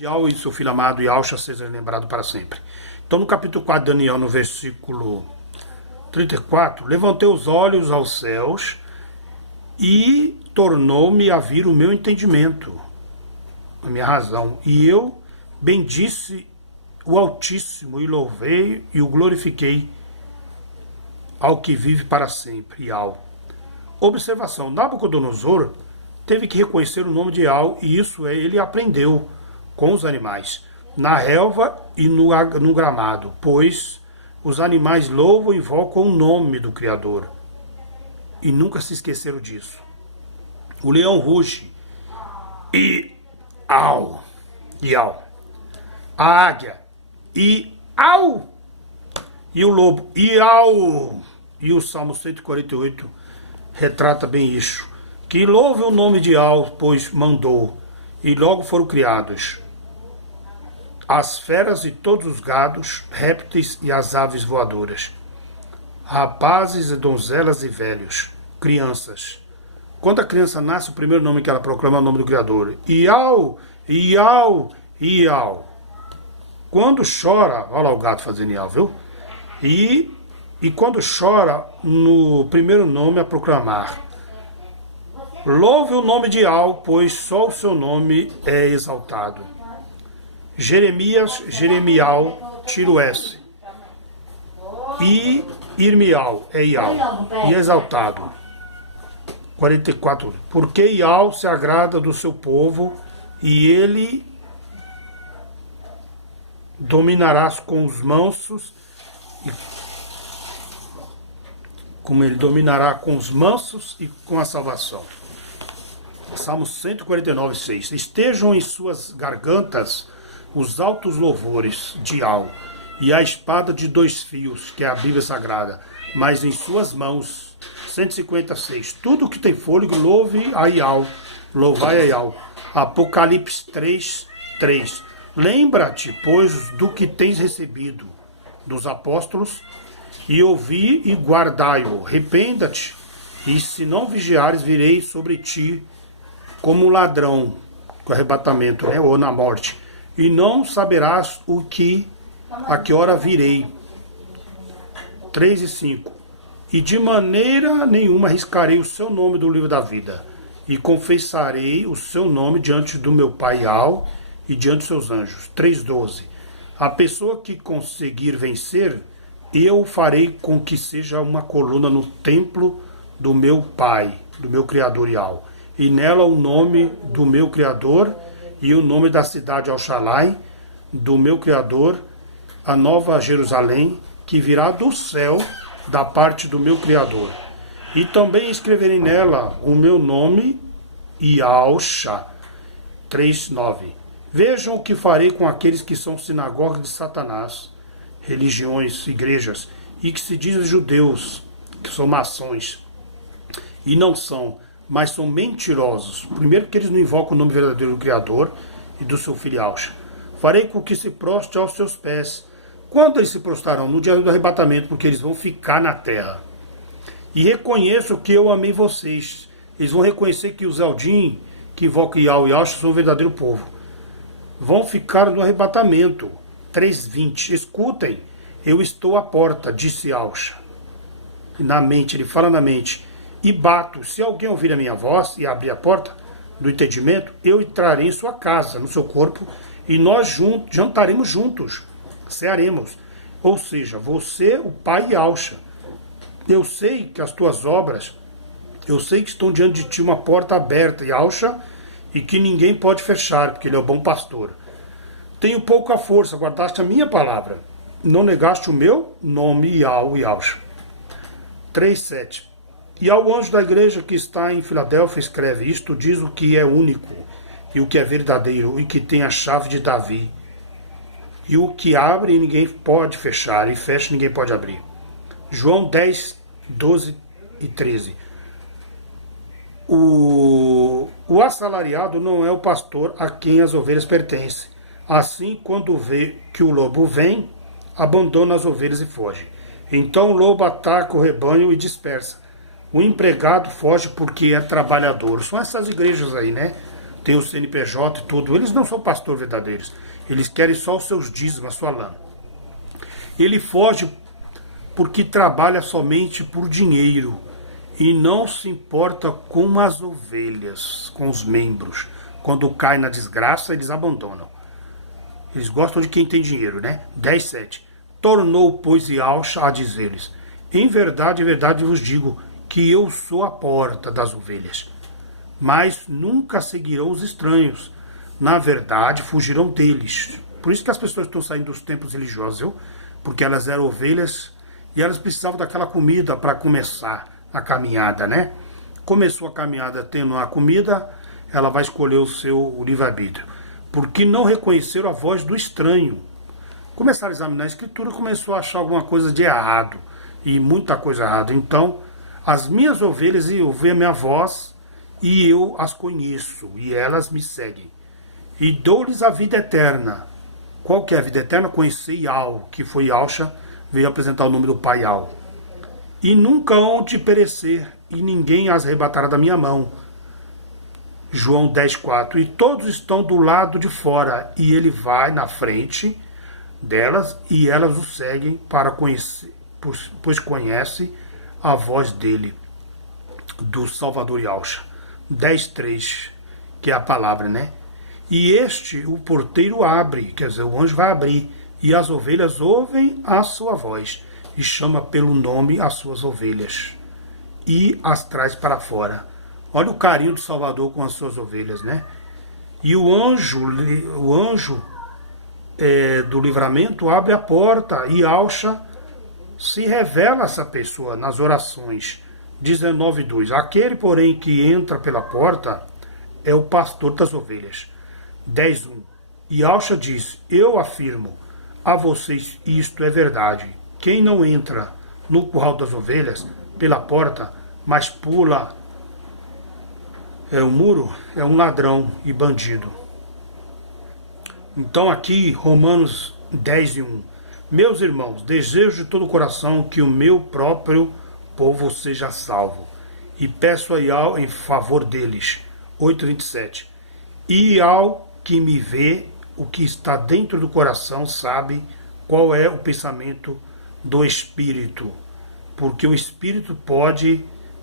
Yal e seu filho amado Yalcha seja lembrado para sempre. Então no capítulo 4 de Daniel, no versículo 34, levantei os olhos aos céus e tornou-me a vir o meu entendimento, a minha razão. E eu bendisse o Altíssimo e louvei e o glorifiquei ao que vive para sempre, Yal. Observação, Nabucodonosor teve que reconhecer o nome de Yal e isso ele aprendeu com os animais, na relva e no gramado, pois os animais louvam e invocam o nome do Criador. E nunca se esqueceram disso. O leão ruge e au, e au. A águia e au. E o lobo e au. E o Salmo 148 retrata bem isso. Que louve o nome de Au, pois mandou, e logo foram criados as feras e todos os gados, répteis e as aves voadoras, rapazes e donzelas e velhos, crianças. Quando a criança nasce, o primeiro nome que ela proclama é o nome do Criador. Iau, Iau, Iau. Quando chora, olha lá o gato fazendo Iau, viu? E quando chora, no primeiro nome a proclamar. Louve o nome de Iau, pois só o seu nome é exaltado. Jeremias, Jeremial, tiro S. E Irmial, é Iau. E exaltado. 44. Porque Iau se agrada do seu povo e ele dominará com os mansos e como ele dominará com os mansos e com a salvação. Salmo 149, 6. Estejam em suas gargantas os altos louvores de Iau e a espada de 2 fios, que é a Bíblia Sagrada, mas em suas mãos. 156. Tudo que tem fôlego, louve a Iau, louvai a Iau. Apocalipse 3, 3. Lembra-te, pois, do que tens recebido dos apóstolos, e ouvi e guardai-o. Arrependa-te, e se não vigiares, virei sobre ti como um ladrão, com arrebatamento, né, ou na morte. E não saberás a que hora virei. 3 e 5. E de maneira nenhuma arriscarei o seu nome do livro da vida, e confessarei o seu nome diante do meu Pai Iau e diante dos seus anjos. 3:12. A pessoa que conseguir vencer, eu farei com que seja uma coluna no templo do meu Pai, do meu Criador Iau, e nela o nome do meu Criador e o nome da cidade Al-Shalai, do meu Criador, a nova Jerusalém, que virá do céu, da parte do meu Criador. E também escreverei nela o meu nome, Yalcha. 3:9. Vejam o que farei com aqueles que são sinagogas de Satanás, religiões, igrejas, e que se dizem judeus, que são maçons, e não são, mas são mentirosos. Primeiro, porque eles não invocam o nome verdadeiro do Criador e do seu filho Yalcha. Farei com que se prostre aos seus pés. Quando eles se prostrarão? No dia do arrebatamento, porque eles vão ficar na terra. E reconheço que eu amei vocês. Eles vão reconhecer que os Eldim, que invocam Iau e Yalcha, são o verdadeiro povo. Vão ficar no arrebatamento. 3:20. Escutem, eu estou à porta, disse Yalcha. Na mente, ele fala na mente. E bato, se alguém ouvir a minha voz e abrir a porta do entendimento, eu entrarei em sua casa, no seu corpo, e nós jantaremos juntos, cearemos. Ou seja, você, o Pai Yalcha. Eu sei que as tuas obras, eu sei que estão diante de ti uma porta aberta, Yalcha, e que ninguém pode fechar, porque ele é o bom pastor. Tenho pouca força, guardaste a minha palavra, não negaste o meu nome, Yalcha. 3:7. E ao anjo da igreja que está em Filadélfia escreve: isto diz o que é único, e o que é verdadeiro, e que tem a chave de Davi. E o que abre ninguém pode fechar, e fecha ninguém pode abrir. João 10, 12 e 13. O assalariado não é o pastor a quem as ovelhas pertencem. Assim, quando vê que o lobo vem, abandona as ovelhas e foge. Então o lobo ataca o rebanho e dispersa. O empregado foge porque é trabalhador. São essas igrejas aí, né? tem o CNPJ e tudo. Eles não são pastores verdadeiros. Eles querem só os seus dízimos, a sua lã. Ele foge porque trabalha somente por dinheiro e não se importa com as ovelhas, com os membros. Quando cai na desgraça, eles abandonam. Eles gostam de quem tem dinheiro, né? 10:7. Tornou, pois, Yahshua a dizer-lhes: em verdade vos digo que eu sou a porta das ovelhas. Mas nunca seguirão os estranhos. Na verdade, fugirão deles. Por isso que as pessoas estão saindo dos templos religiosos, viu? Porque elas eram ovelhas e elas precisavam daquela comida para começar a caminhada, né? Começou a caminhada tendo a comida, ela vai escolher o seu livre-arbítrio. Porque não reconheceram a voz do estranho. Começaram a examinar a escritura e começou a achar alguma coisa de errado. E muita coisa errada. Então, as minhas ovelhas ouvem a minha voz e eu as conheço. E elas me seguem. E dou-lhes a vida eterna. Qual que é a vida eterna? Conhecer Yahweh, que foi Yahshua, veio apresentar o nome do Pai Yahweh. E nunca hão de perecer, e ninguém as arrebatará da minha mão. João 10:4. E todos estão do lado de fora, e ele vai na frente delas, e elas o seguem para conhecer, pois conhece a voz dele, do Salvador Yahshua. 10:3, que é a palavra, né? E o porteiro abre, quer dizer, o anjo vai abrir, e as ovelhas ouvem a sua voz, e chama pelo nome as suas ovelhas, e as traz para fora. Olha o carinho do Salvador com as suas ovelhas, né? E o anjo do livramento abre a porta, e Yahshua se revela a essa pessoa nas orações. 19:2. Aquele, porém, que entra pela porta é o pastor das ovelhas. 10:1. E Yahshua diz: eu afirmo a vocês, isto é verdade. Quem não entra no curral das ovelhas pela porta, mas pula o muro, é um ladrão e bandido. Então aqui, Romanos 10:1. Meus irmãos, desejo de todo o coração que o meu próprio povo seja salvo. E peço a Yahweh em favor deles. 8:27. E ao que me vê, o que está dentro do coração sabe qual é o pensamento do Espírito. Porque o Espírito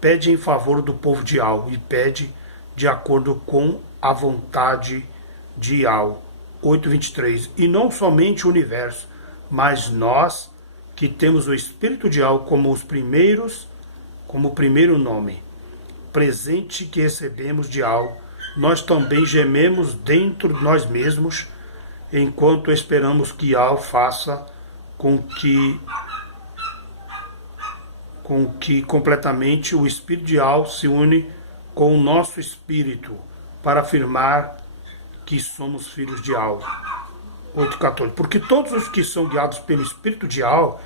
pede em favor do povo de Yahweh e pede de acordo com a vontade de Yahweh. 8:23. E não somente o universo, mas nós que temos o Espírito de Yahweh como o primeiro nome, presente que recebemos de Yahweh, nós também gememos dentro de nós mesmos, enquanto esperamos que Yahweh faça com que completamente o Espírito de Yahweh se une com o nosso espírito, para afirmar que somos filhos de Yahweh. 8:14. Porque todos os que são guiados pelo Espírito de Yahweh,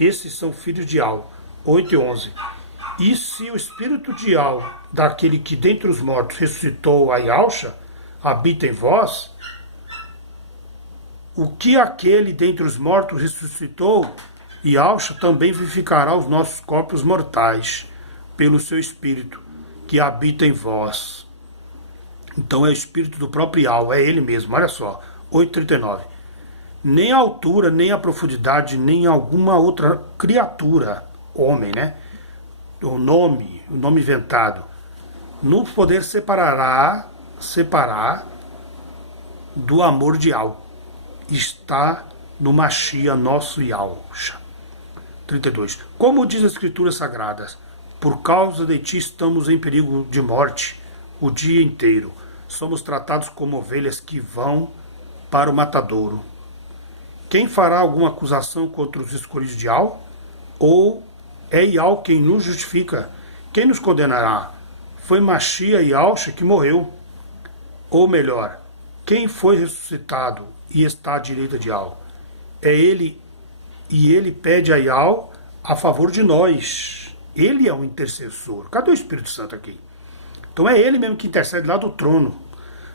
esses são filhos de Yahweh. 8:11. E se o Espírito de Yahweh, daquele que dentre os mortos ressuscitou a Yahshua, habita em vós, o que aquele dentre os mortos ressuscitou, Yahshua também vivificará os nossos corpos mortais, pelo seu Espírito, que habita em vós. Então é o Espírito do próprio Yahweh, é ele mesmo, olha só. 8:39. Nem a altura, nem a profundidade, nem alguma outra criatura, homem, né? O nome inventado, nos poder separar do amor de Yahweh. Está no Mashiach, nosso Yahshua. 32. Como diz as Escrituras Sagradas, por causa de ti estamos em perigo de morte o dia inteiro. Somos tratados como ovelhas que vão para o matadouro. Quem fará alguma acusação contra os escolhidos de Yahweh? Ou é Yahweh quem nos justifica? Quem nos condenará? Foi Mashiach Yahshua que morreu. Ou melhor, quem foi ressuscitado e está à direita de Yahweh? É ele, e ele pede a Yahweh a favor de nós. Ele é o intercessor. Cadê o Espírito Santo aqui? Então é ele mesmo que intercede lá do trono.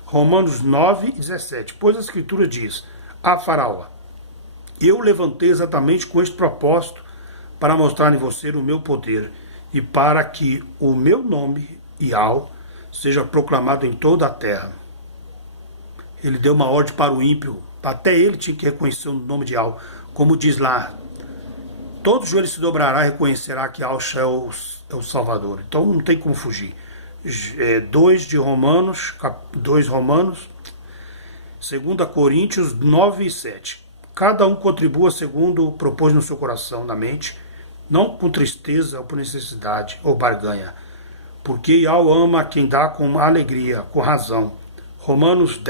Romanos 9:17. Pois a Escritura diz a Faraó: eu levantei exatamente com este propósito, para mostrar em você o meu poder, e para que o meu nome, Yahweh, seja proclamado em toda a terra. Ele deu uma ordem para o ímpio. Até ele tinha que reconhecer o nome de Yahweh. Como diz lá, todo joelho se dobrará e reconhecerá que Yahshua é o Salvador. Então não tem como fugir. 2 Romanos, 2 Romanos, 2 Coríntios 9 e 7. Cada um contribua segundo propôs no seu coração, na mente, não com tristeza ou por necessidade ou barganha, porque Yahweh ama quem dá com alegria, com razão. Romanos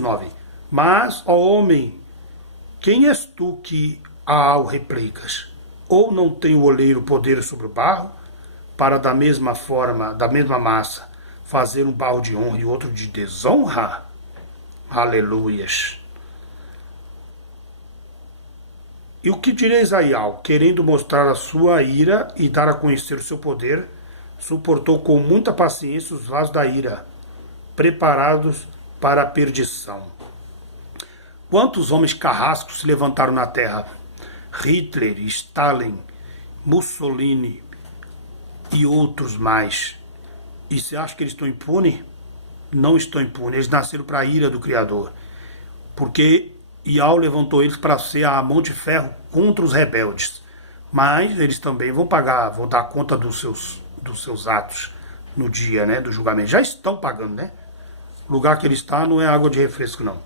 9. Mas, ó homem, quem és tu que a o replicas? Ou não tem o oleiro poder sobre o barro, para da mesma forma, da mesma massa, fazer um barro de honra e outro de desonra? Aleluias. E o que direis a Yahweh, querendo mostrar a sua ira e dar a conhecer o seu poder, suportou com muita paciência os vasos da ira, preparados para a perdição. Quantos homens carrascos se levantaram na terra? Hitler, Stalin, Mussolini e outros mais. E você acha que eles estão impunes? Não estão impunes. Eles nasceram para a ira do Criador. Porque Yahweh levantou eles para ser a mão de ferro contra os rebeldes. Mas eles também vão pagar, vão dar conta dos seus atos no dia, né, do julgamento. Já estão pagando, né? O lugar que ele está não é água de refresco, não.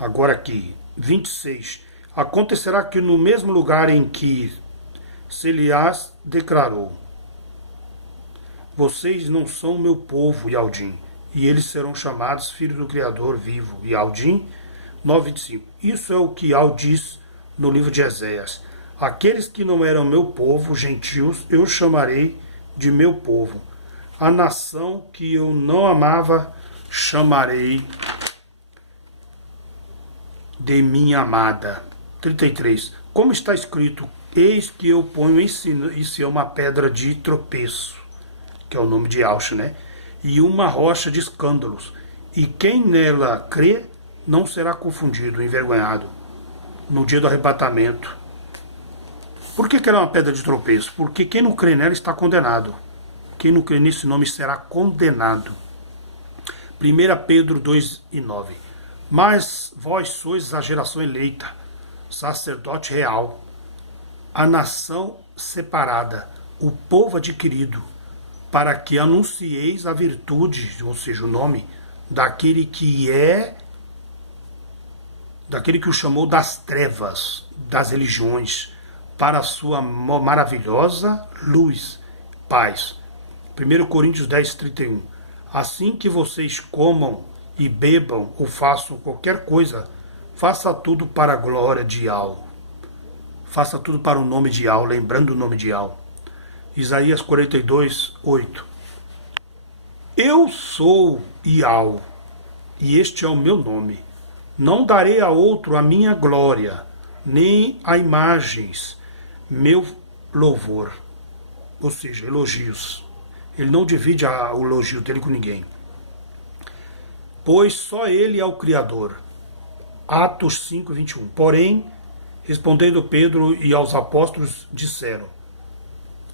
Agora aqui, 26. Acontecerá que no mesmo lugar em que Selias declarou: vocês não são meu povo, Yaldim, e eles serão chamados filhos do Criador vivo. Yaldim 9:25. Isso é o que Yahweh diz no livro de Eséias. Aqueles que não eram meu povo, gentios, eu chamarei de meu povo. A nação que eu não amava, chamarei de minha amada. 33. Como está escrito, eis que eu ponho em Sião uma pedra de tropeço, que é o nome de Yahshua, né? E uma rocha de escândalos. E quem nela crê, não será confundido, envergonhado, no dia do arrebatamento. Por que ela é uma pedra de tropeço? Porque quem não crê nela está condenado. Quem não crê nesse nome será condenado. 1 Pedro 2:9. Mas vós sois a geração eleita, sacerdote real, a nação separada, o povo adquirido, para que anuncieis a virtude, ou seja, o nome, daquele que o chamou das trevas, das religiões, para a sua maravilhosa luz, paz. 1 Coríntios 10:31. Assim que vocês comam e bebam ou façam qualquer coisa, faça tudo para a glória de Yahweh. Faça tudo para o nome de Yahweh, lembrando o nome de Yahweh. Isaías 42:8. Eu sou Yahweh, e este é o meu nome. Não darei a outro a minha glória, nem a imagens, meu louvor. Ou seja, elogios. Ele não divide o elogio dele com ninguém. Pois só ele é o Criador. Atos 5:21. Porém, respondendo Pedro e aos apóstolos, disseram: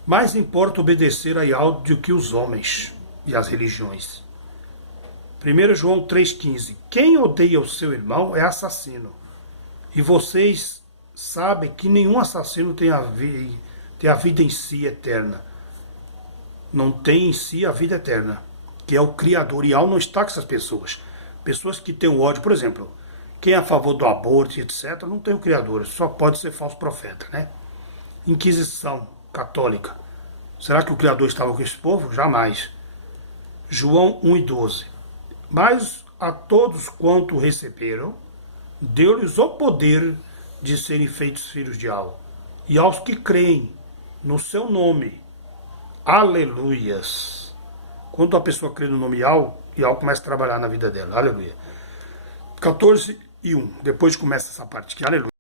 mais importa obedecer a Yahweh do que os homens e as religiões. 1 João 3,15. Quem odeia o seu irmão é assassino. E vocês sabem que nenhum assassino tem a vida em si eterna. Não tem em si a vida eterna, que é o Criador. E Yahweh não está com essas pessoas. Pessoas que têm o ódio, por exemplo, quem é a favor do aborto, etc., não tem o Criador. Só pode ser falso profeta, né? Inquisição católica. Será que o Criador estava com esse povo? Jamais. João 1:12. Mas a todos quanto receberam, deu-lhes o poder de serem feitos filhos de Yahweh. E aos que creem no seu nome. Aleluias. Quando a pessoa crê no nome Yahweh, Yahweh começa a trabalhar na vida dela. Aleluia. 14:1. Depois começa essa parte aqui. Aleluia.